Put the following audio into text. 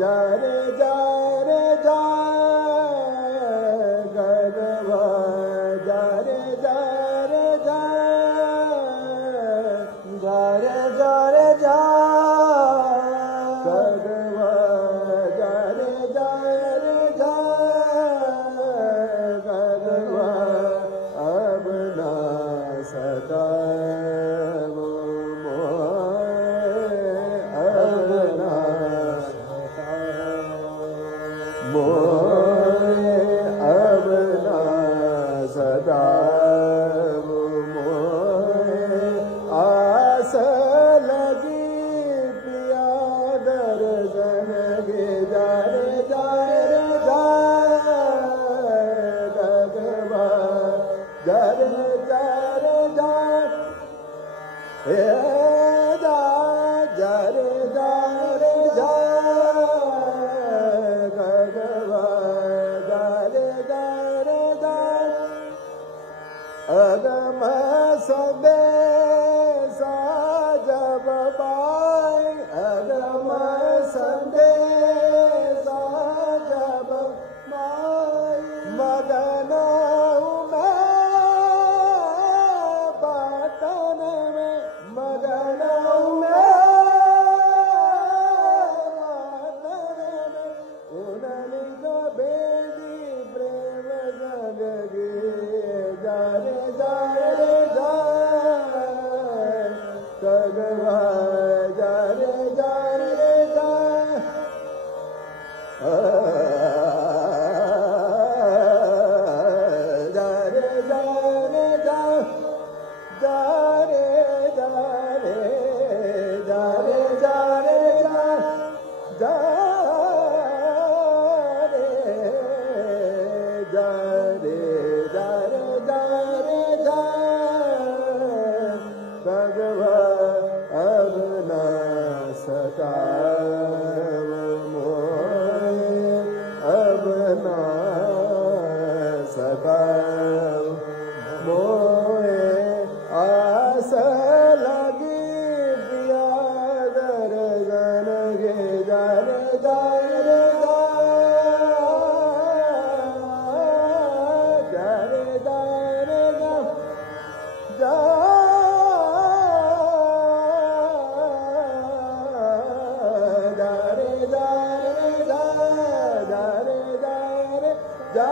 जा रे जा रे जा गगवा जा रे जा रे जा जा रे जा रे जा गगवा जा रे जा रे जा गगवा अब ना सताओ मोए अब ना सताओ मोए आस लगी पिया दर्शन गे जा रे जा रे जा गगवा जा रे जा रे जा हे जा रे जा रे जा अगम संदेशा जब पाए अगम संदेशा जब पाए मदन में बतन में मदन में बतन में उनली का बेदी प्रेम जगगे जा रे जा रे जा गगवा जा रे जा रे जा जा रे जा रे जा जा रे जा रे जा रे जा रे जा जा रे जा रे जा रे जा रे जा गगवा अब ना सताओ मोए अब ना सताओ मोए आस लगी पिया दर्शन गे जा रे जा रे जा रे जा रे जा जा रे जा रे जा जा रे जा रे जा